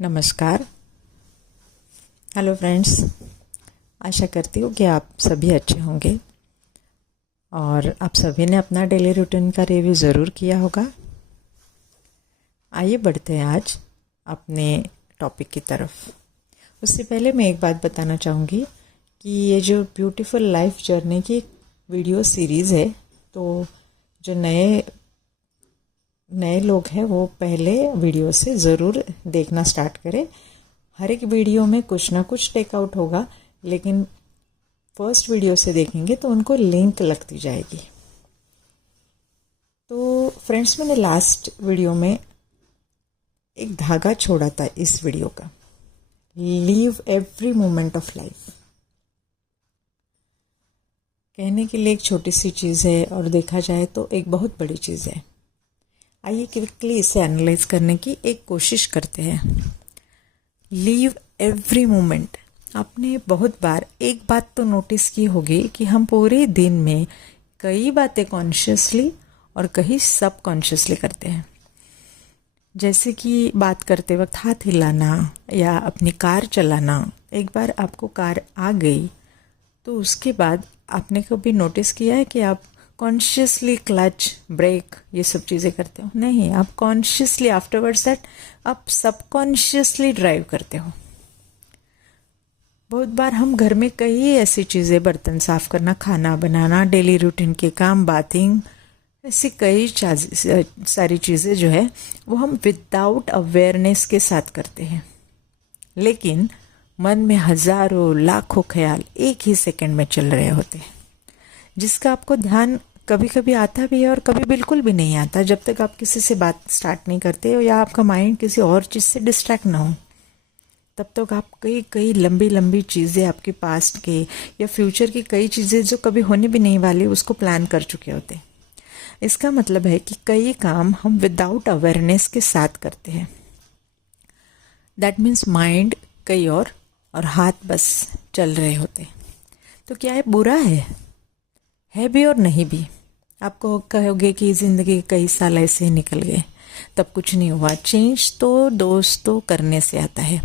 नमस्कार। Hello friends, आशा करती हूँ कि आप सभी अच्छे होंगे और आप सभी ने अपना डेली रूटीन का रिव्यू ज़रूर किया होगा। आइए बढ़ते हैं आज अपने टॉपिक की तरफ। उससे पहले मैं एक बात बताना चाहूँगी कि ये जो ब्यूटीफुल लाइफ जर्नी की वीडियो सीरीज़ है, तो जो नए लोग हैं वो पहले वीडियो से ज़रूर देखना स्टार्ट करें। हर एक वीडियो में कुछ ना कुछ टेकआउट होगा, लेकिन फर्स्ट वीडियो से देखेंगे तो उनको लिंक लगती जाएगी। तो फ्रेंड्स, मैंने लास्ट वीडियो में एक धागा छोड़ा था इस वीडियो का, leave every moment of life. कहने के लिए एक छोटी सी चीज़ है और देखा जाए तो एक बहुत बड़ी चीज़ है। आइए क्विकली इसे एनालाइज करने की एक कोशिश करते हैं। Leave every moment. आपने बहुत बार एक बात तो नोटिस की होगी कि हम पूरे दिन में कई बातें कॉन्शियसली और कई सबकॉन्शियसली करते हैं। जैसे कि बात करते वक्त हाथ हिलाना या अपनी कार चलाना। एक बार आपको कार आ गई तो उसके बाद आपने कभी नोटिस किया है कि आप कॉन्शियसली क्लच, ब्रेक ये सब चीज़ें करते हो? नहीं, आप कॉन्शियसली आफ्टरवर्ड्स दैट आप सबकॉन्शियसली ड्राइव करते हो। बहुत बार हम घर में कई ऐसी चीज़ें, बर्तन साफ करना, खाना बनाना, डेली रूटीन के काम, बाथिंग, ऐसी कई सारी चीज़ें जो है वो हम विदाउट अवेयरनेस के साथ करते हैं, लेकिन मन में हजारों लाखों ख्याल एक ही सेकंड में चल रहे होते हैं, जिसका आपको ध्यान कभी कभी आता भी है और कभी बिल्कुल भी नहीं आता, जब तक आप किसी से बात स्टार्ट नहीं करते हो या आपका माइंड किसी और चीज़ से डिस्ट्रैक्ट ना हो। तब तक आप कई लंबी लंबी चीज़ें, आपके पास्ट के या फ्यूचर की कई चीज़ें जो कभी होने भी नहीं वाली, उसको प्लान कर चुके होते हैं। इसका मतलब है कि कई काम हम विदाउट अवेयरनेस के साथ करते हैं। दैट मीन्स माइंड कई और हाथ बस चल रहे होते हैं। तो क्या ये बुरा है भी और नहीं भी। आपको कहोगे कि ज़िंदगी के कई साल ऐसे ही निकल गए, तब कुछ नहीं हुआ। चेंज तो दोस्तों करने से आता है,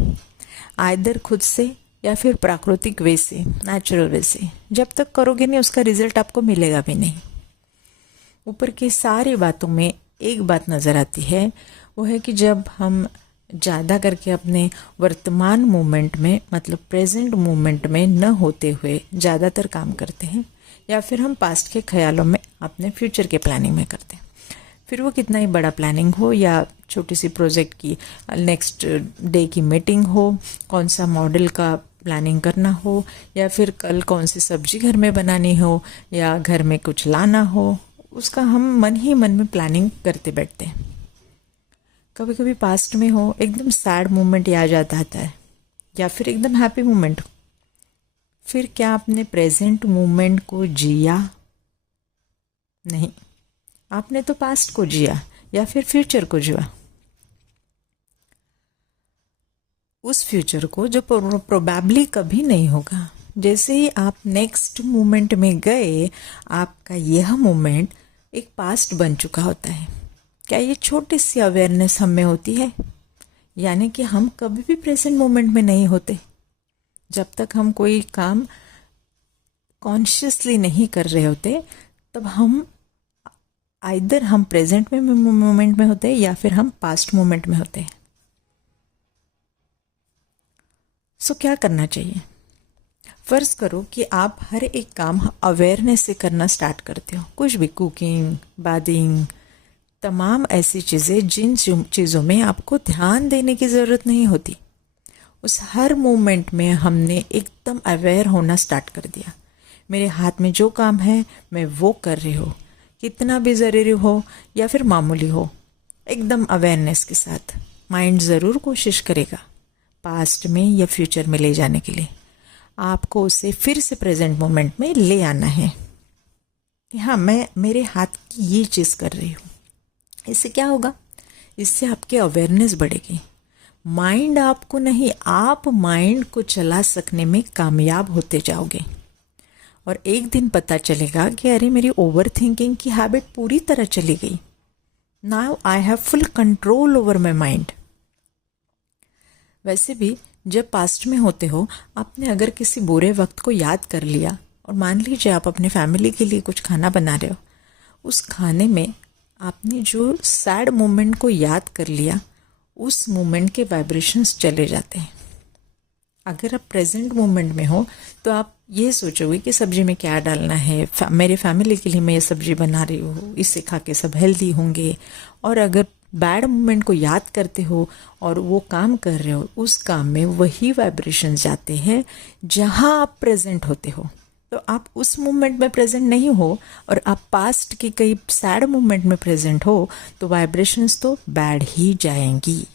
आइदर खुद से या फिर प्राकृतिक वे से, नेचुरल वे से। जब तक करोगे नहीं उसका रिजल्ट आपको मिलेगा भी नहीं। ऊपर की सारी बातों में एक बात नज़र आती है, वो है कि जब हम ज़्यादा करके अपने वर्तमान मोमेंट में, मतलब प्रेजेंट मोमेंट में न होते हुए ज़्यादातर काम करते हैं, या फिर हम पास्ट के ख्यालों में अपने फ्यूचर के प्लानिंग में करते हैं। फिर वो कितना ही बड़ा प्लानिंग हो या छोटी सी प्रोजेक्ट की नेक्स्ट डे की मीटिंग हो, कौन सा मॉडल का प्लानिंग करना हो, या फिर कल कौन सी सब्जी घर में बनानी हो या घर में कुछ लाना हो, उसका हम मन ही मन में प्लानिंग करते बैठते हैं। कभी कभी पास्ट में हो एकदम सैड मोमेंट याद आता है या फिर एकदम हैप्पी मोमेंट हो। फिर क्या आपने प्रेजेंट मोमेंट को जिया? नहीं, आपने तो पास्ट को जिया या फिर फ्यूचर को जिया। उस फ्यूचर को जो प्रोबेबली कभी नहीं होगा। जैसे ही आप नेक्स्ट मोमेंट में गए, आपका यह मोमेंट एक पास्ट बन चुका होता है। क्या ये छोटी सी अवेयरनेस हम में होती है? यानी कि हम कभी भी प्रेजेंट मोमेंट में नहीं होते। जब तक हम कोई काम कॉन्शियसली नहीं कर रहे होते, तब हम आइदर हम प्रेजेंट में मोमेंट में होते हैं या फिर हम पास्ट मोमेंट में होते हैं। सो क्या करना चाहिए? फर्ज करो कि आप हर एक काम अवेयरनेस से करना स्टार्ट करते हो। कुछ भी, कुकिंग, बाथिंग, तमाम ऐसी चीज़ें जिन चीज़ों में आपको ध्यान देने की ज़रूरत नहीं होती, उस हर मोमेंट में हमने एकदम अवेयर होना स्टार्ट कर दिया। मेरे हाथ में जो काम है मैं वो कर रही हूँ, कितना भी ज़रूरी हो या फिर मामूली हो, एकदम अवेयरनेस के साथ। माइंड ज़रूर कोशिश करेगा पास्ट में या फ्यूचर में ले जाने के लिए। आपको उसे फिर से प्रेजेंट मोमेंट में ले आना है कि हाँ, मैं मेरे हाथ की ये चीज़ कर रही हूँ। इससे क्या होगा? इससे आपकी अवेयरनेस बढ़ेगी। माइंड आपको नहीं, आप माइंड को चला सकने में कामयाब होते जाओगे और एक दिन पता चलेगा कि अरे, मेरी ओवर थिंकिंग की हैबिट पूरी तरह चली गई। Now I have full control over my mind. वैसे भी जब पास्ट में होते हो, आपने अगर किसी बुरे वक्त को याद कर लिया और मान लीजिए आप अपने फैमिली के लिए कुछ खाना बना रहे हो, उस खाने में आपने जो सैड मोमेंट को याद कर लिया, उस मोमेंट के वाइब्रेशंस चले जाते हैं। अगर आप प्रेजेंट मोमेंट में हो तो आप ये सोचोगे कि सब्जी में क्या डालना है, मेरे फैमिली के लिए मैं ये सब्जी बना रही हूँ, इसे खा के सब हेल्दी होंगे। और अगर बैड मोमेंट को याद करते हो और वो काम कर रहे हो, उस काम में वही वाइब्रेशन जाते हैं जहाँ आप प्रेजेंट होते हो। तो आप उस मोमेंट में प्रेजेंट नहीं हो और आप पास्ट के कई सैड मोमेंट में प्रेजेंट हो, तो वाइब्रेशंस तो बैड ही जाएंगी।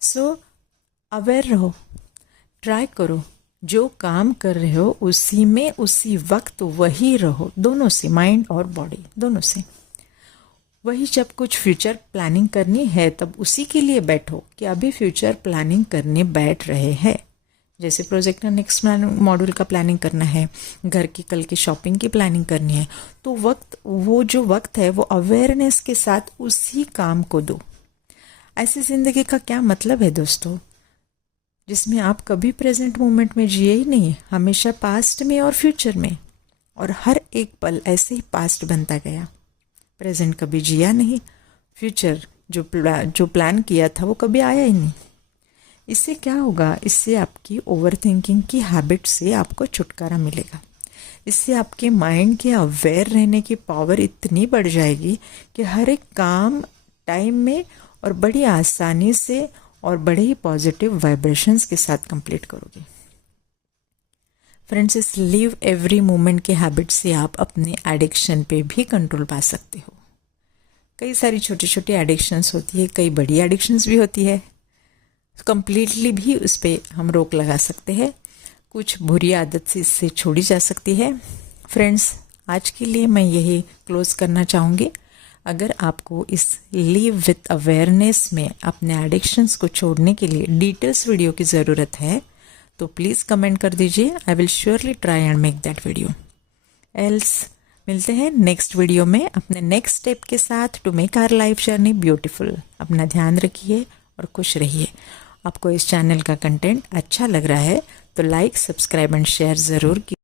सो अवेयर रहो, ट्राई करो, जो काम कर रहे हो उसी में उसी वक्त वही रहो, दोनों से, माइंड और बॉडी दोनों से। वही जब कुछ फ्यूचर प्लानिंग करनी है तब उसी के लिए बैठो कि अभी फ्यूचर प्लानिंग करने बैठ रहे हैं। जैसे प्रोजेक्ट का नेक्स्ट मॉड्यूल का प्लानिंग करना है, घर की कल की शॉपिंग की प्लानिंग करनी है, तो वो जो वक्त है वो अवेयरनेस के साथ उसी काम को दो। ऐसी जिंदगी का क्या मतलब है दोस्तों, जिसमें आप कभी प्रेजेंट मोमेंट में जिए ही नहीं, हमेशा पास्ट में और फ्यूचर में, और हर एक पल ऐसे ही पास्ट बनता गया। प्रेजेंट कभी जिया नहीं, फ्यूचर जो प्लान किया था वो कभी आया ही नहीं। इससे क्या होगा, इससे आपकी ओवर थिंकिंग की हैबिट से आपको छुटकारा मिलेगा। इससे आपके माइंड के अवेयर रहने की पावर इतनी बढ़ जाएगी कि हर एक काम टाइम में और बड़ी आसानी से और बड़े ही पॉजिटिव वाइब्रेशंस के साथ कंप्लीट करोगे। फ्रेंड्स, इस लिव एवरी मोमेंट के हैबिट से आप अपने एडिक्शन पे भी कंट्रोल पा सकते हो। कई सारी छोटी छोटी एडिक्शंस होती है, कई बड़ी एडिक्शंस भी होती है, कंप्लीटली भी उस पर हम रोक लगा सकते हैं। कुछ बुरी आदत से इससे छोड़ी जा सकती है। फ्रेंड्स, आज के लिए मैं यही क्लोज करना चाहूँगी। अगर आपको इस लिव विथ अवेयरनेस में अपने एडिक्शंस को छोड़ने के लिए डिटेल्स वीडियो की ज़रूरत है तो प्लीज़ कमेंट कर दीजिए। I will surely try and make that video. Else मिलते हैं नेक्स्ट वीडियो में अपने नेक्स्ट स्टेप के साथ to make our life journey beautiful. अपना ध्यान रखिए और खुश रहिए। आपको इस चैनल का कंटेंट अच्छा लग रहा है तो लाइक, सब्सक्राइब एंड शेयर ज़रूर कीजिए।